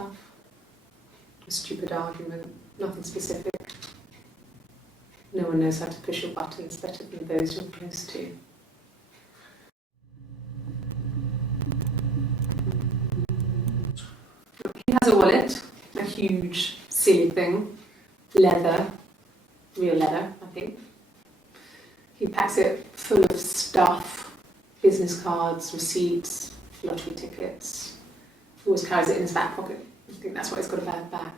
stuff. A stupid argument, nothing specific. No one knows how to push your buttons better than those you're close to. He has a wallet, a huge, silly thing, leather, real leather, I think. He packs it full of stuff, business cards, receipts, lottery tickets. He always carries it in his back pocket. I think that's why he's got a bad back.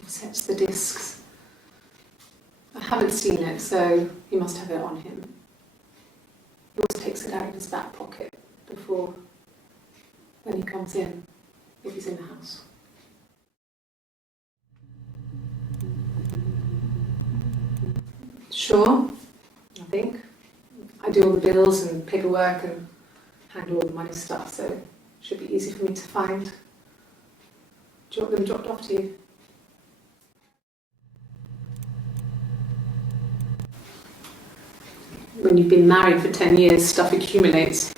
He sets the discs. I haven't seen it, so he must have it on him. He always takes it out of his back pocket before, when he comes in, if he's in the house. Sure, I think. I do all the bills and paperwork and handle all the money stuff, so it should be easy for me to find. Do you want them dropped off to you? When you've been married for 10 years, stuff accumulates.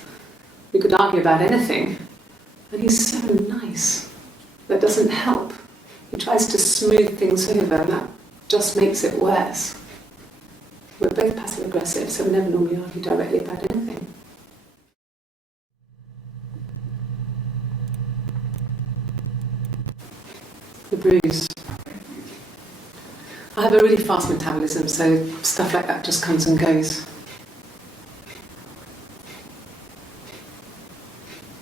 We could argue about anything. And he's so nice. That doesn't help. He tries to smooth things over, and that just makes it worse. We're both passive-aggressive, so we never normally argue directly about anything. The bruise. I have a really fast metabolism, so stuff like that just comes and goes.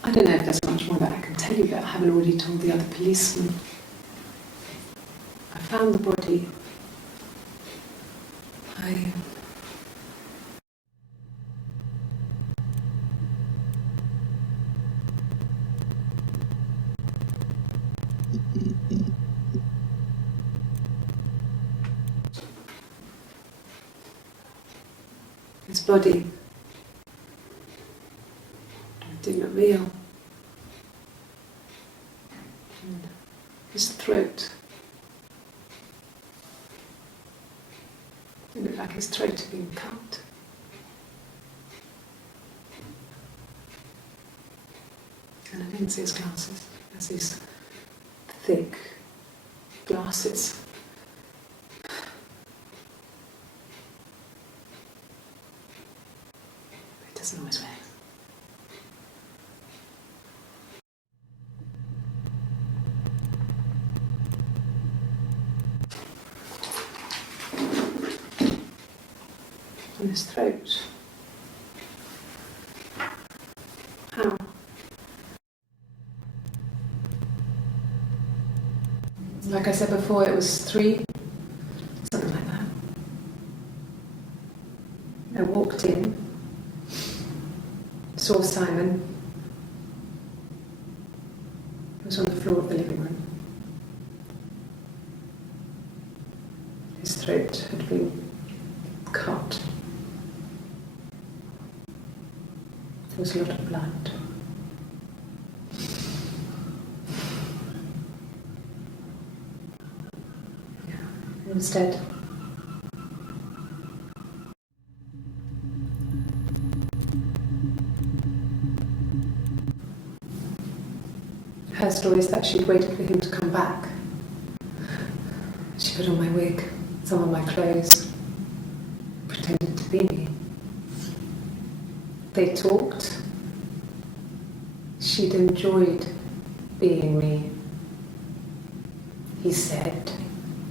I don't know if there's much more that I can tell you that I haven't already told the other policemen. I found the body. His body didn't look real. And his throat. It looked like his throat had been cut. And I didn't see his glasses. There's these thick glasses. He doesn't always wear. On his throat. How? Like I said before, it was 3, something like that. I walked in, saw Simon. He was on the floor of the living room. His throat had been cut. There was a lot of blood. Yeah, he was dead. Her story is that she'd waited for him to come back. She put on my wig, some of my clothes, pretended to be me. They talked. She'd enjoyed being me. He said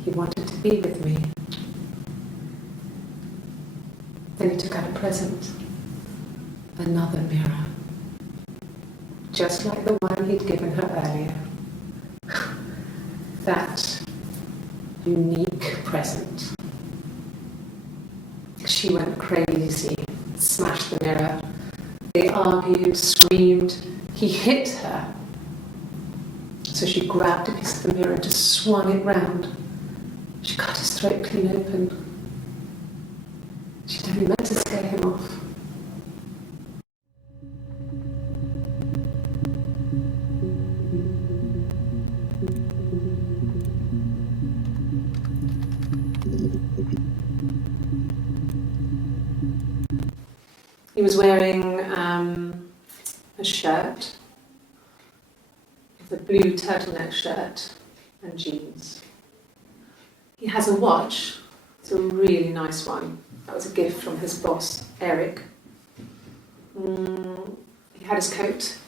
he wanted to be with me. Then he took out a present. Another mirror. Just like the one he'd given her earlier. That unique present. She went crazy, smashed the mirror. They argued, screamed. He hit her. So she grabbed a piece of the mirror and just swung it round. She cut his throat clean open. She'd only meant to scare him off. He was wearing a shirt, with a blue turtleneck shirt and jeans. He has a watch. It's a really nice one. That was a gift from his boss, Eric. He had his coat,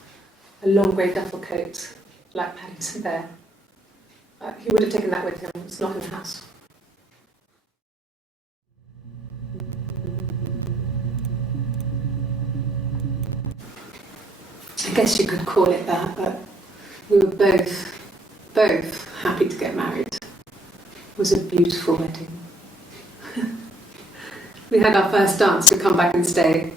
a long grey duffel coat, like Paddington Bear. He would have taken that with him. It's not in the house. I guess you could call it that, but we were both happy to get married. It was a beautiful wedding. We had our first dance, We Come Back and Stay.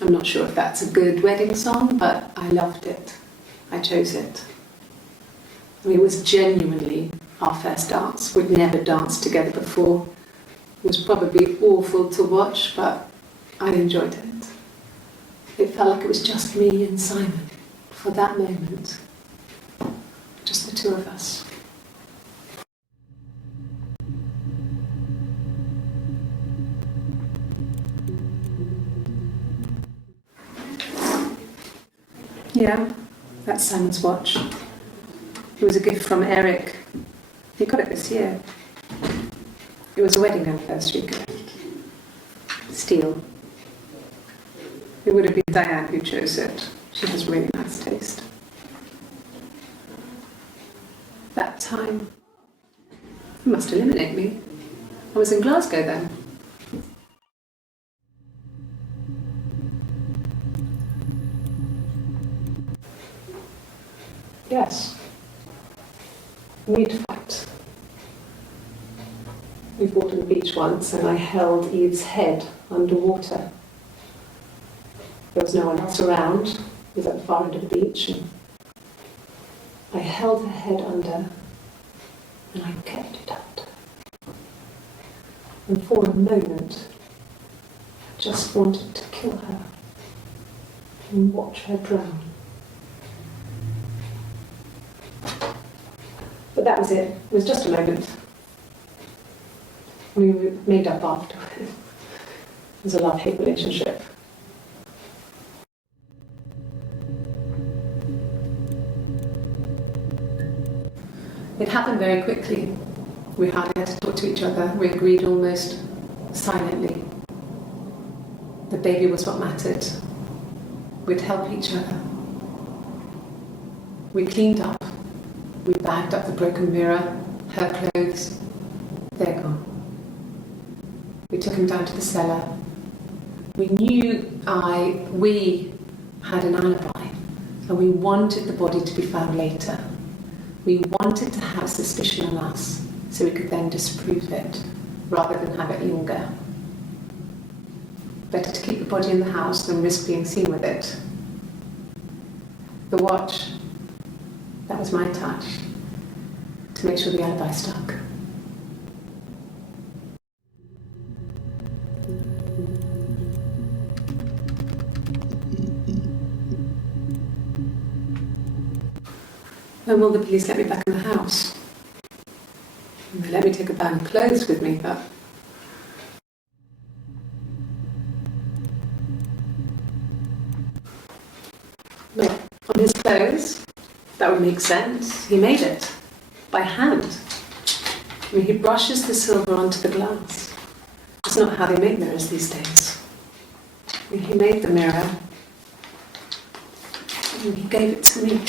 I'm not sure if that's a good wedding song, but I loved it. I chose it. I mean, it was genuinely our first dance. We'd never danced together before. It was probably awful to watch, but I enjoyed it. It felt like it was just me and Simon for that moment. Just the two of us. Yeah, that's Simon's watch. It was a gift from Eric. He got it this year. It was a wedding anniversary gift. Steel. It would have been Diane who chose it. She has really nice taste. That time, you must eliminate me. I was in Glasgow then. Yes. We'd fight. We fought on the beach once and I held Eve's head underwater. There was no one else around. It was at the far end of the beach. And I held her head under and I kept it under. And for a moment, I just wanted to kill her and watch her drown. But that was it. It was just a moment. We made up afterwards. It was a love-hate relationship. It happened very quickly. We hardly had to talk to each other. We agreed almost silently. The baby was what mattered. We'd help each other. We cleaned up. We bagged up the broken mirror, her clothes. They're gone. We took him down to the cellar. We knew we had an alibi, and we wanted the body to be found later. We wanted to have suspicion on us, so we could then disprove it, rather than have it linger. Better to keep the body in the house than risk being seen with it. The watch, that was my touch, to make sure the alibi stuck. When will the police let me back in the house? They let me take a bag of clothes with me, but... Look, on his clothes, that would make sense. He made it, by hand. I mean, he brushes the silver onto the glass. It's not how they make mirrors these days. I mean, he made the mirror, and he gave it to me.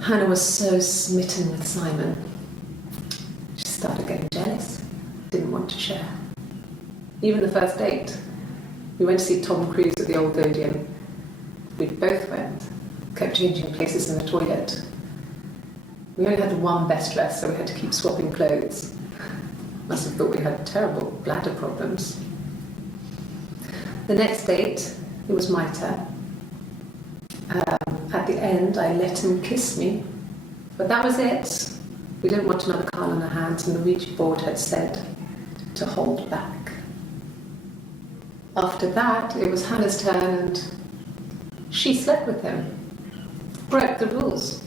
Hannah was so smitten with Simon. She started getting jealous, didn't want to share. Even the first date, we went to see Tom Cruise at the Old Odeon. We both went, kept changing places in the toilet. We only had one best dress, so we had to keep swapping clothes. Must have thought we had terrible bladder problems. The next date, it was my turn. At the end, I let him kiss me, but that was it. We didn't want another Carl on our hands, and the Ouija board had said to hold back. After that, it was Hannah's turn, and she slept with him. Broke the rules.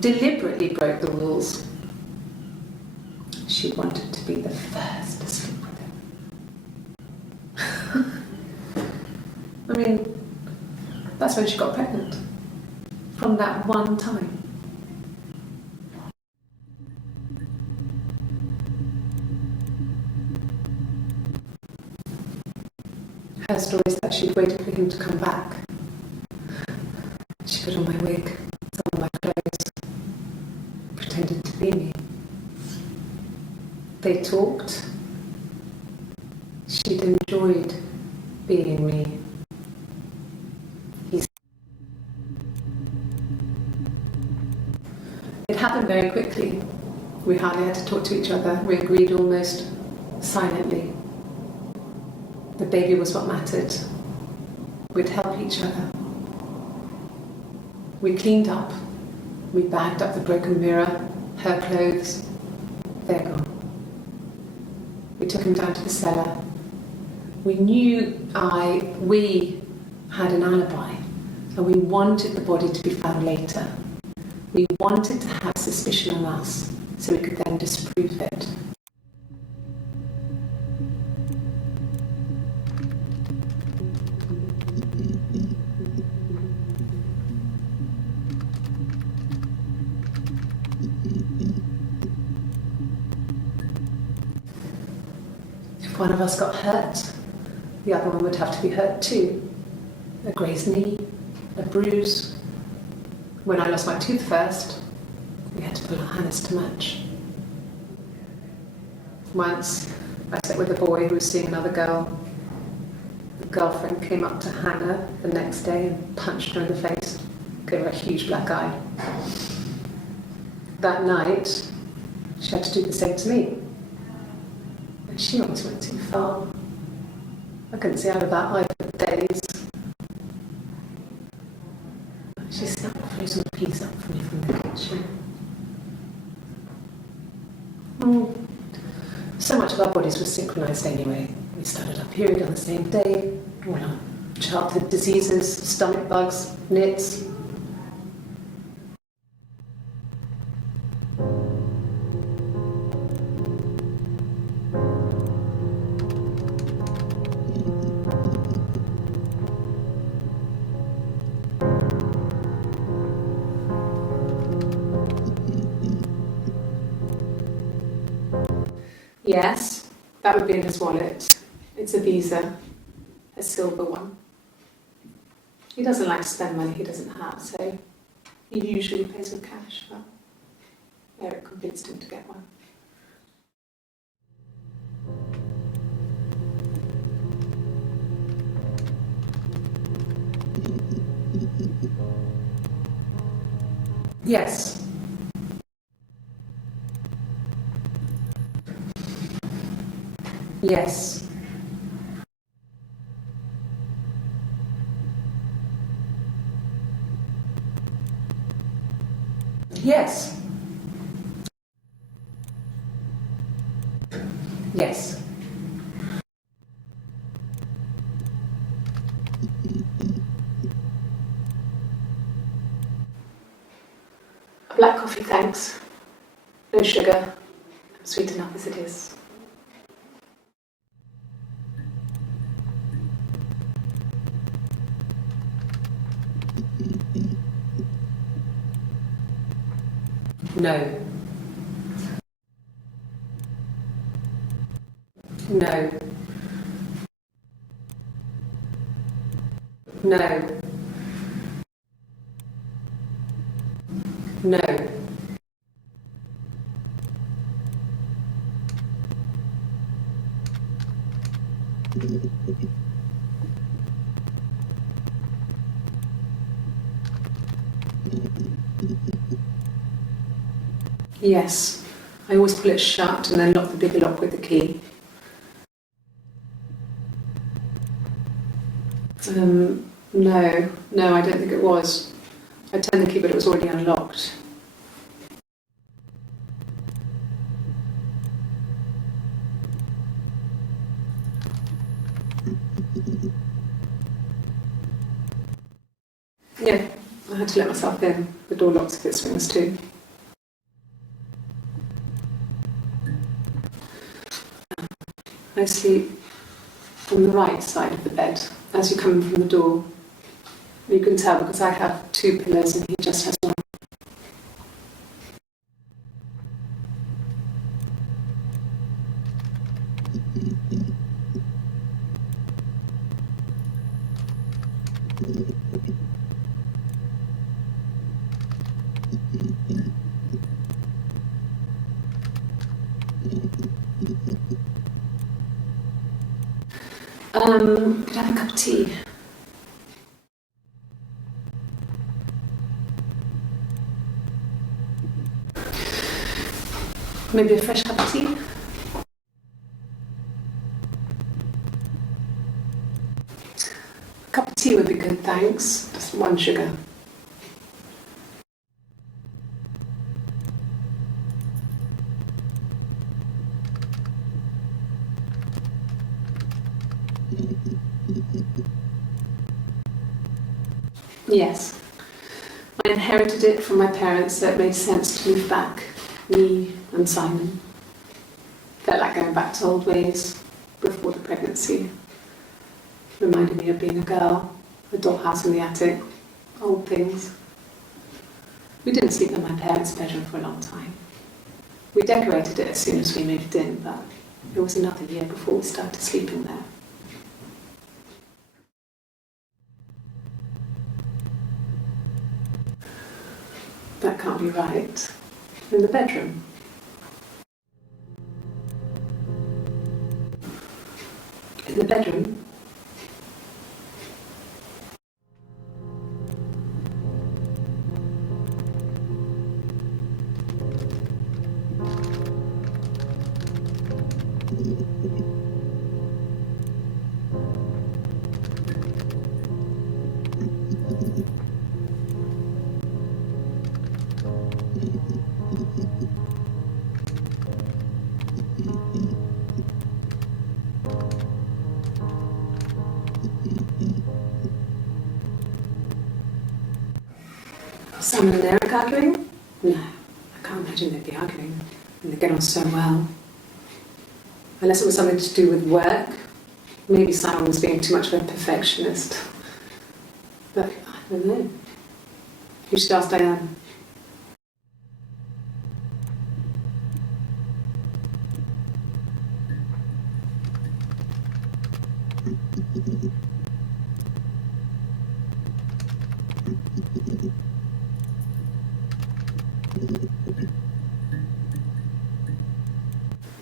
Deliberately broke the rules. She wanted to be the first to sleep with him. I mean, that's when she got pregnant. From that one time. Her story is that she'd waited for him to come back. She put on my wig, some of my clothes, pretended to be me. They talked. She'd enjoyed being me. It happened very quickly. We hardly had to talk to each other. We agreed almost silently. The baby was what mattered. We'd help each other. We cleaned up. We bagged up the broken mirror, her clothes. They're gone. We took him down to the cellar. We knew we had an alibi, and we wanted the body to be found later. We wanted to have suspicion on us, so we could then disprove it. If one of us got hurt, the other one would have to be hurt too. A grazed knee, a bruise. When I lost my tooth first, we had to pull our hands to match. Once, I slept with a boy who was seeing another girl. The girlfriend came up to Hannah the next day and punched her in the face, gave her a huge black eye. That night, she had to do the same to me. And she almost went too far. I couldn't see out of that eye for days. She snapped frozen peas up for me from the kitchen. So much of our bodies were synchronised anyway. We started our period on the same day. All our childhood diseases, stomach bugs, nits. Yes, that would be in his wallet. It's a Visa, a silver one. He doesn't like to spend money he doesn't have, so he usually pays with cash, but Eric convinced him to get one. Yes. Yes. Yes. Yes. A black coffee, thanks. No sugar. Sweet enough as it is. No. No. No. No. Yes. I always pull it shut and then lock the bigger lock with the key. No, I don't think it was. I turned the key, but it was already unlocked. Yeah, I had to let myself in. The door locks if it swings too. I sleep on the right side of the bed. as you come in from the door. You can tell because I have 2 pillows and he just has 1. Could I have a cup of tea? Maybe a fresh cup of tea? A cup of tea would be good, thanks. Just 1 sugar. Yes. I inherited it from my parents, so it made sense to move back, me and Simon. Felt like going back to old ways before the pregnancy. Reminded me of being a girl, a dollhouse in the attic, old things. We didn't sleep in my parents' bedroom for a long time. We decorated it as soon as we moved in, but it was another year before we started sleeping there. That can't be right. In the bedroom. In the bedroom. Simon and Eric arguing? No, I can't imagine they'd be arguing. And they get on so well. Unless it was something to do with work. Maybe Simon was being too much of a perfectionist. But I don't know. You should ask Diane.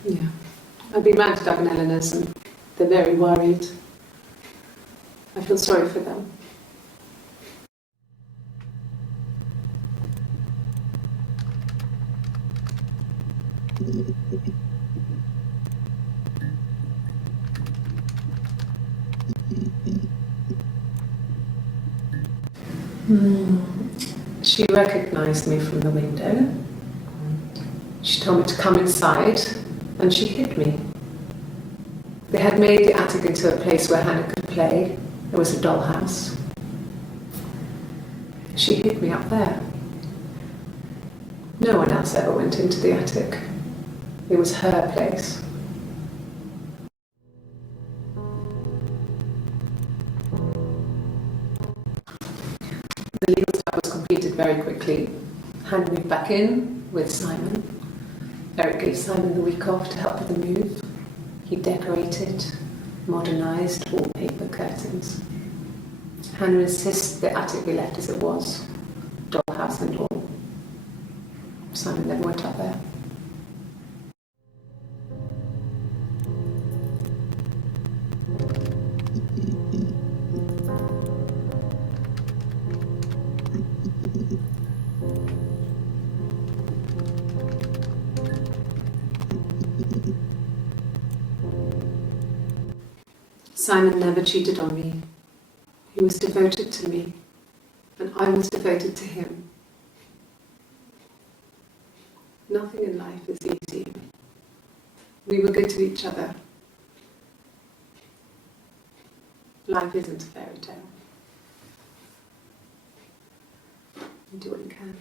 Yeah. I've been round to Doug and Eleanor's and they're very worried. I feel sorry for them. She recognised me from the window. She told me to come inside and she hid me. They had made the attic into a place where Hannah could play. There was a dollhouse. She hid me up there. No one else ever went into the attic. It was her place. The legal stuff was completed very quickly. Hannah moved back in with Simon. Eric gave Simon the week off to help with the move. He decorated, modernised wallpaper, curtains. Hannah insists the attic be left as it was, dollhouse and all. Simon never went up there. Simon never cheated on me. He was devoted to me, and I was devoted to him. Nothing in life is easy. We were good to each other. Life isn't a fairy tale. You do what you can.